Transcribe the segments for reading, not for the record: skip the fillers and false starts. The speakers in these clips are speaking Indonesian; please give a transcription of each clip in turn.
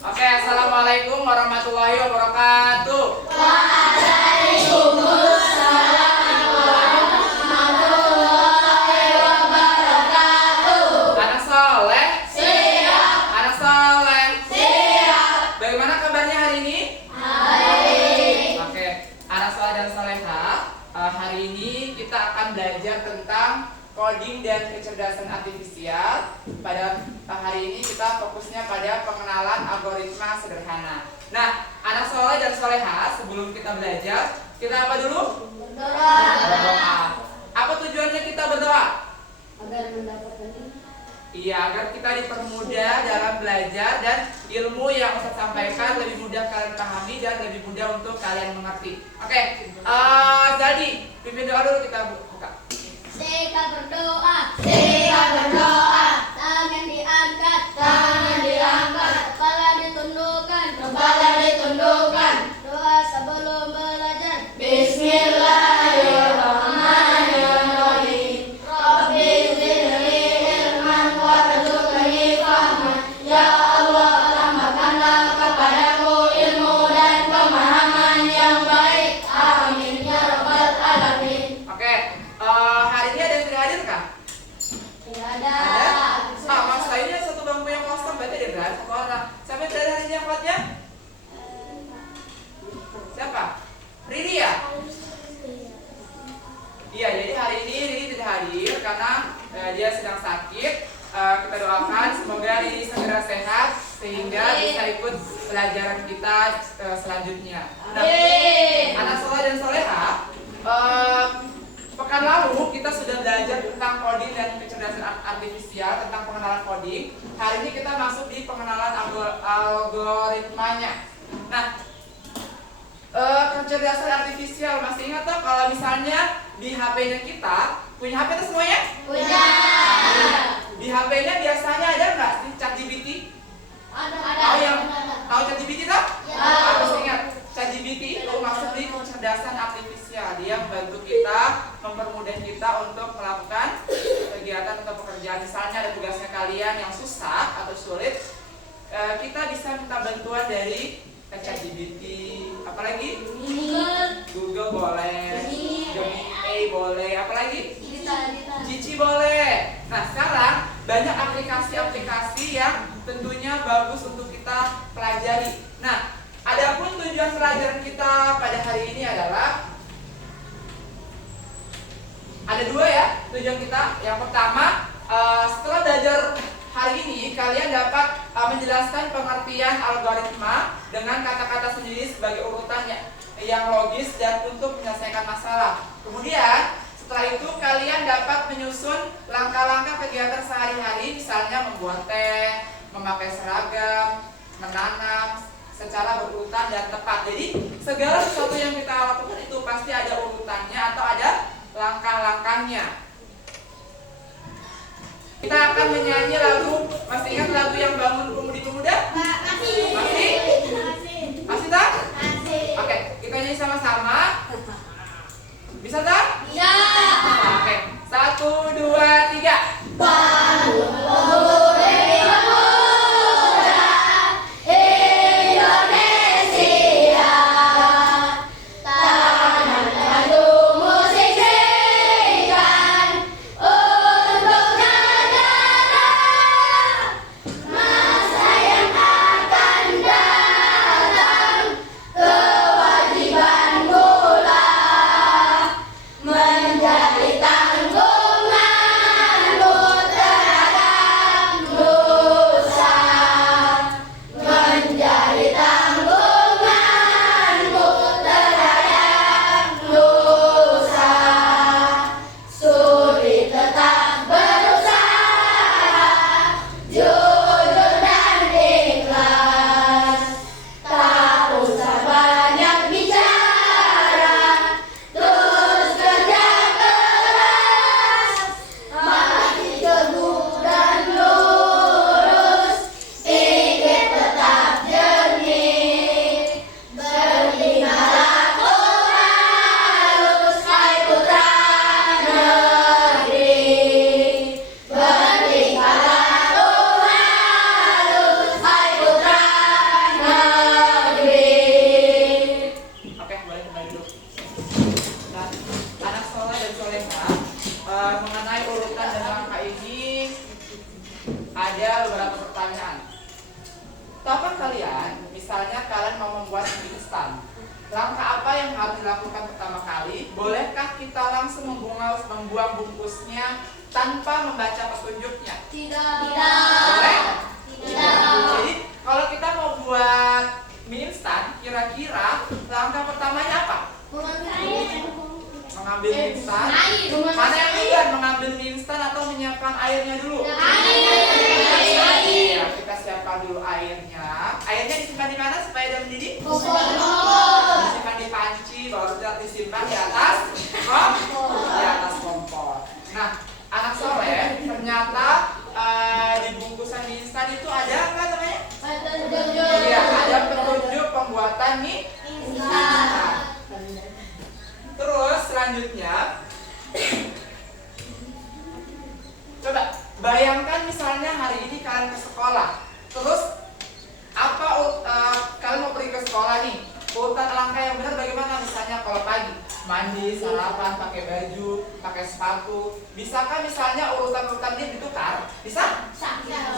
Oke, assalamualaikum warahmatullahi wabarakatuh. Waalaikumsalam warahmatullahi wabarakatuh. Anak soleh? Siap. Anak soleh? Siap. Bagaimana kabarnya hari ini? Baik. Oke, anak soleh dan soleha, hari ini kita akan belajar tentang coding dan kecerdasan artifisial. Pada hari ini kita fokusnya pada pengenalan algoritma sederhana. Nah, anak soleh dan soleha, sebelum kita belajar, kita apa dulu? Berdoa. Apa tujuannya kita berdoa? Agar mendapatkan Iya, agar kita dipermudah dalam belajar dan ilmu yang Ustaz sampaikan lebih mudah kalian pahami dan lebih mudah untuk kalian mengerti. Oke, jadi pimpin doa dulu, kita buka. Sika berdoa. Sika berdoa. Tangan diangkat. Tangan diangkat. Kepala ditundukkan. Kepala ditundukkan. Doa sebelum belajar. Bismillahirrahmanirrahim. Rabbi zidni ilman warzuqni fahman. Ya Allah, tambahkanlah kepadaku ilmu dan pemahaman yang baik. Amin ya rabbal alamin. Oke, hari ini ada yang tidak hadir kah? Tidak ada. Mas lainnya satu bangku yang kosong, berarti ada berapa? Satu orang. Siapa yang berada hari ini yang kuatnya? Siapa? Riri ya? Iya, jadi hari ini Riri tidak hadir karena dia sedang sakit. Kita doakan semoga Riri segera sehat sehingga bisa ikut pelajaran kita selanjutnya. Nah, anak soleh dan soleha, pekan lalu kita sudah belajar tentang coding dan kecerdasan artifisial, tentang pengenalan coding. Hari ini kita masuk di pengenalan algoritmanya. Nah, kecerdasan artifisial, masih ingat toh kalau misalnya di HP-nya kita, punya HP itu semuanya? Punya. Di HP-nya biasanya ada nggak sih ChatGPT? Ada. Tahu ChatGPT toh? Ya. Harus ingat, ChatGPT itu masuk di kecerdasan artifisial. Dia membantu kita, mempermudah kita untuk melakukan kegiatan atau pekerjaan. Misalnya ada tugasnya kalian yang susah atau sulit, kita bisa minta bantuan dari ChatGPT. Apalagi? Google boleh, Gemini boleh, apalagi? Cici boleh. Nah, sekarang banyak aplikasi-aplikasi yang tentunya bagus untuk kita pelajari. Nah, adapun tujuan pelajaran kita pada hari ini adalah ada dua ya tujuan kita. Yang pertama, setelah belajar hari ini kalian dapat menjelaskan pengertian algoritma dengan kata-kata sendiri sebagai urutan yang logis dan untuk menyelesaikan masalah. Kemudian setelah itu kalian dapat menyusun langkah-langkah kegiatan sehari-hari, misalnya membuat teh, memakai seragam, menanam secara berurutan dan tepat. Jadi segala sesuatu yang kita lakukan itu pasti ada urutannya atau ada langkah-langkahnya. Kita akan menyanyi lagu, masih ingat lagu yang Bangun Pemudi-Pemuda? Masih? Masih tak? Oke, kita nyanyi sama-sama. Bisa tak? Bisa. Oke, 1, 2, 3. Bangun pemudi pemuda Indonesia, tanamkan musik berikan untuk negara, masa yang misalnya kalian mau membuat mie instan. Langkah apa yang harus dilakukan pertama kali? Bolehkah kita langsung membuang bungkusnya tanpa membaca petunjuknya? Tidak. Boleh? Tidak. Jadi kalau kita mau buat mie instan, kira-kira langkah pertamanya apa? Mengambil mie instan. Mana yang duluan mengambil mie instan atau menyiapkan airnya dulu? Ya, kita siapkan dulu airnya. Airnya disimpan di mana supaya dia mendidih? Disimpan di panci, baru disimpan di atas kompor. Nah, anak soleh ternyata di bungkusan mie instan itu ada apa namanya? Iya, ada petunjuk pembuatan mie instan. Terus selanjutnya, coba bayangkan misalnya hari ini kalian ke sekolah. Terus apa kalian mau pergi ke sekolah nih? Urutan langkah yang benar bagaimana? Misalnya kalau pagi mandi, sarapan, pakai baju, pakai sepatu. Bisakah misalnya urutan-urutan ini ditukar? Bisa?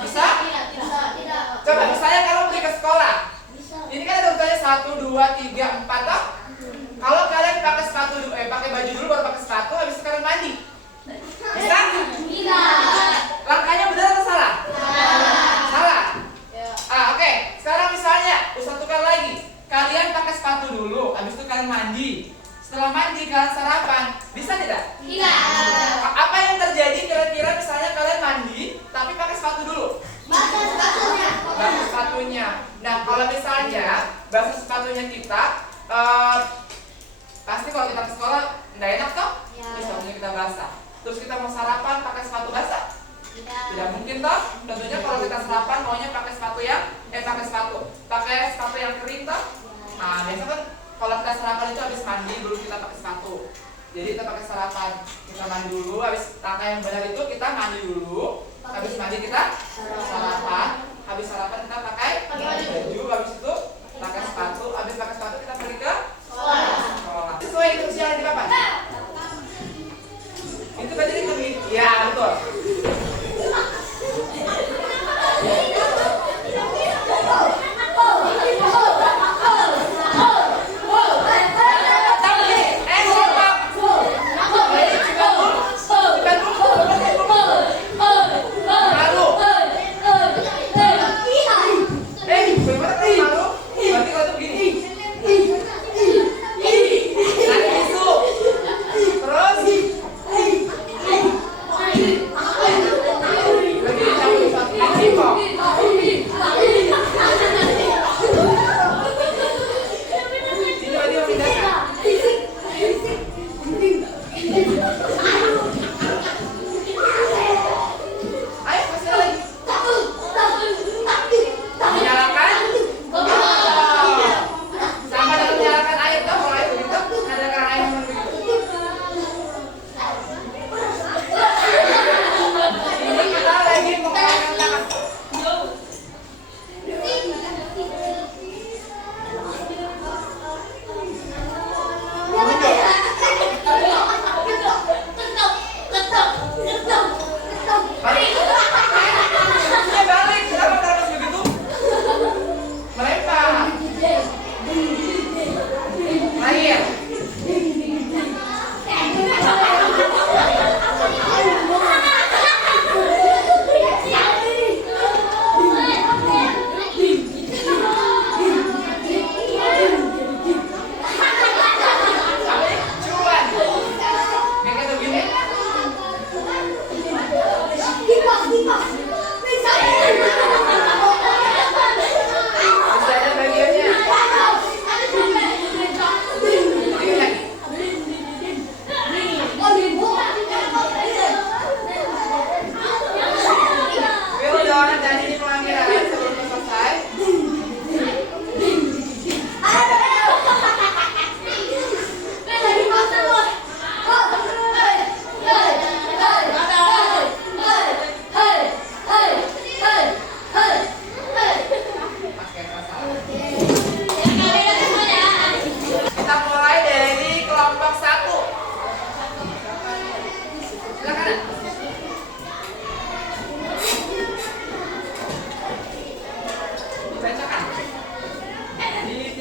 Bisa? Coba misalnya kalau pergi ke sekolah. Ini kan ada urutannya 1, 2, 3, 4 toh? Kalau kalian pakai sepatu pakai baju dulu baru pakai sepatu, habis itu kalian mandi. Bisa? Langkahnya benar atau salah? Salah. Oke. Sekarang misalnya Ustaz tukar lagi. Kalian pakai sepatu dulu, habis itu kalian mandi. Setelah mandi kalian sarapan. Bisa tidak? Apa yang terjadi kira-kira misalnya kalian mandi tapi pakai sepatu dulu? Basah sepatunya. Nah, kalau misalnya basah sepatunya kita pasti kalau kita ke sekolah nggak enak toh? Sepatunya kita basah. Terus kita mau sarapan pakai sepatu basah? Tidak mungkin toh? Tentunya kalau kita sarapan maunya pakai sepatu yang kering toh? Nah, biasa kan kalau kita sarapan itu habis mandi baru kita pakai sepatu. Jadi kita pakai sarapan, kita mandi dulu, habis langkah yang benar itu kita mandi dulu, habis mandi kita sarapan, habis sarapan kita pakai baju, habis itu pakai sepatu, habis pakai sepatu kita pergi ke sekolah. Sesuai instruksi yang di papan. Itu tadi ditulis. Ya, betul.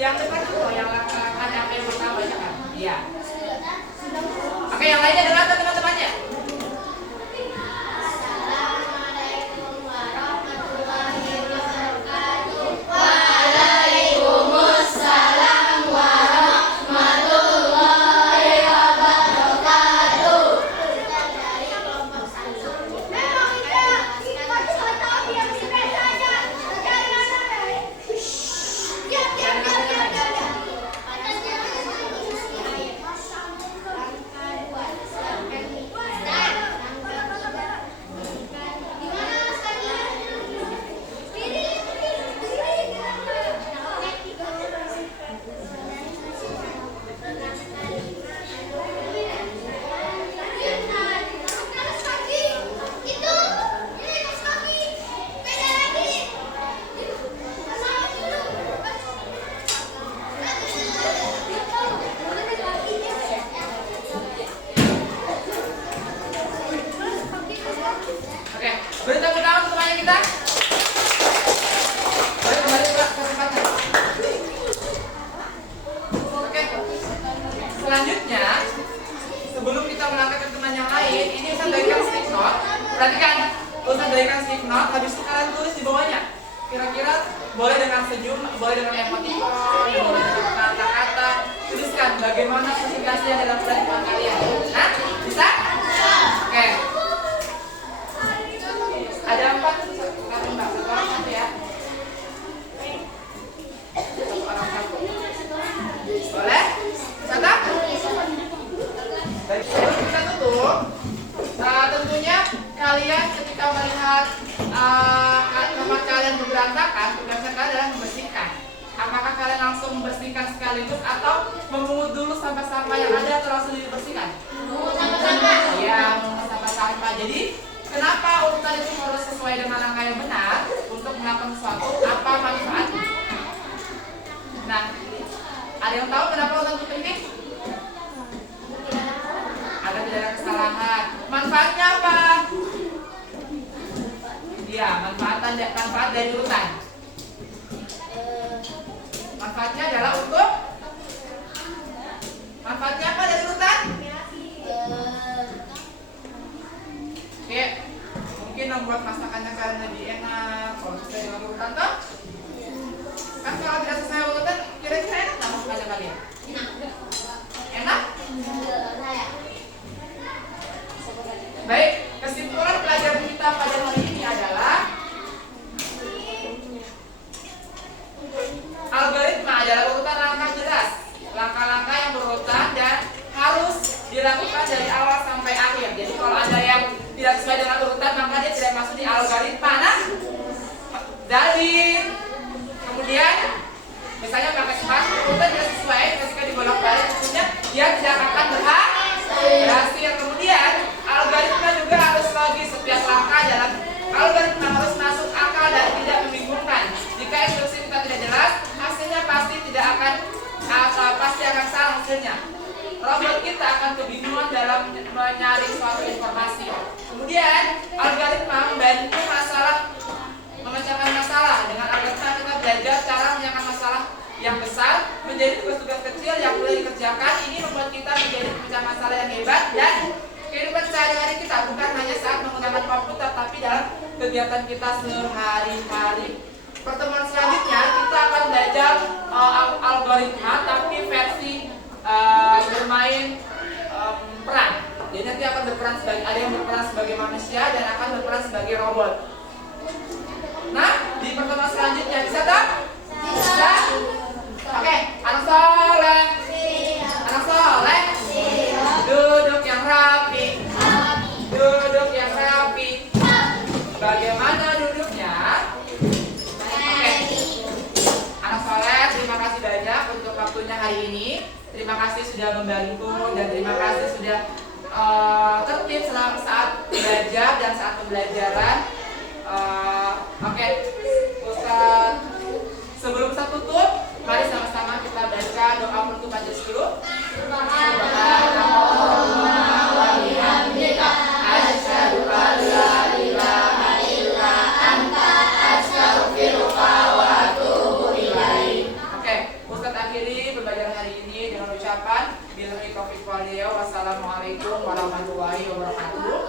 Yang depan dulu, yang langkah-langkah yang pertama ya kan? Iya. Oke, yang lainnya dengar teman-temannya. Assalamualaikum warahmatullahi wabarakatuh. Waalaikumsalam warahmatullahi wabarakatuh. Dari kelompok 1. Memang kita tahu yang sepeda aja. Oke, beri tepuk tangan untuk temannya kita. Boleh kembali ke tempatnya. Oke, selanjutnya sebelum kita melangkah ke teman yang lain, ini Ustaz berikan stick note. Perhatikan, Ustaz berikan stick note. Habis itu kalian tulis di bawahnya. Kira-kira boleh dengan senyum, boleh dengan emoticon, boleh dengan kata-kata. Tuliskan bagaimana presentasinya dalam pelajaran kalian. Nah, bisa? Oke. Ada 4, satu orang satu ya. Satu orang satu. Boleh? Catat? Baik, sebelum kita tutup, tentunya kalian ketika melihat kamar kalian berantakan, tugasnya kalian adalah membersihkan. Apakah kalian langsung membersihkan sekaligus atau memungut dulu sampah-sampah yang ada atau langsung dibersihkan? Memungut sampah. Iya, memungut sampah-sampah. Jadi kenapa urutan itu harus sesuai dengan langkah yang benar untuk melakukan sesuatu? Apa manfaatnya? Nah, ada yang tahu kenapa urutan itu penting? Agar tidak ada kesalahan. Manfaatnya apa? Iya, manfaat dari urutan. Manfaatnya adalah untuk manfaatnya apa dari urutan? Oke, mungkin membuat masakannya kalian lebih enak kalau sesuai dengan urutan toh? Kan kalau tidak sesuai urutan, kira-kira enak nggak masakannya kalian? Enak? Baik, kesimpulan pelajaran kita pada hari ini adalah algoritma adalah urutan langkah jelas, langkah-langkah yang berurutan dan harus dilakukan dari awal sampai akhir. Jadi kalau ada yang tidak sesuai dengan urutan, maka dia tidak masuk di algoritma. Nah, dalil. Kemudian, misalnya pakai sepatu, urutan tidak sesuai, ketika dibolak-balik, tentunya dia tidak akan berhasil. Kemudian, algoritma juga harus logis. Setiap langkah dalam algoritma harus masuk akal dan tidak membingungkan. Jika instruksi kita tidak jelas, hasilnya pasti tidak akan pasti akan salah hasilnya. Robot kita akan kebingungan dalam mencari suatu informasi. Kemudian, algoritma membantu memecahkan masalah. Dengan algoritma kita belajar cara menyelesaikan masalah yang besar menjadi tugas-tugas kecil yang boleh dikerjakan. Ini membuat kita menjadi pemecah masalah yang hebat dan kehidupan sehari-hari kita bukan hanya saat menggunakan komputer, tapi dalam kegiatan kita sehari-hari. Pertemuan selanjutnya kita akan belajar algoritma tapi versi bermain peran. Jadi nanti akan berperan sebagai, ada yang berperan sebagai manusia dan akan berperan sebagai robot. Nah, di pertemuan selanjutnya bisa tak? Bisa. Oke, anak soleh. Anak soleh. Duduk yang rapi. Duduk yang rapi. Bagaimana duduknya? Oke. Anak soleh, terima kasih banyak untuk waktunya hari ini. Terima kasih sudah membantu dan terima kasih sudah tertib selama saat belajar dan saat pembelajaran. Oke, Ustaz, sebelum kita tutup, mari sama-sama kita baca doa penutup majelis dulu. Subhanallahumma wa bihamdika asyhadu an la ilaha illa anta astaghfiruka wa atubu ilaik. Oke, Ustaz taufiq wal hidayah. Wassalamualaikum warahmatullahi wabarakatuh.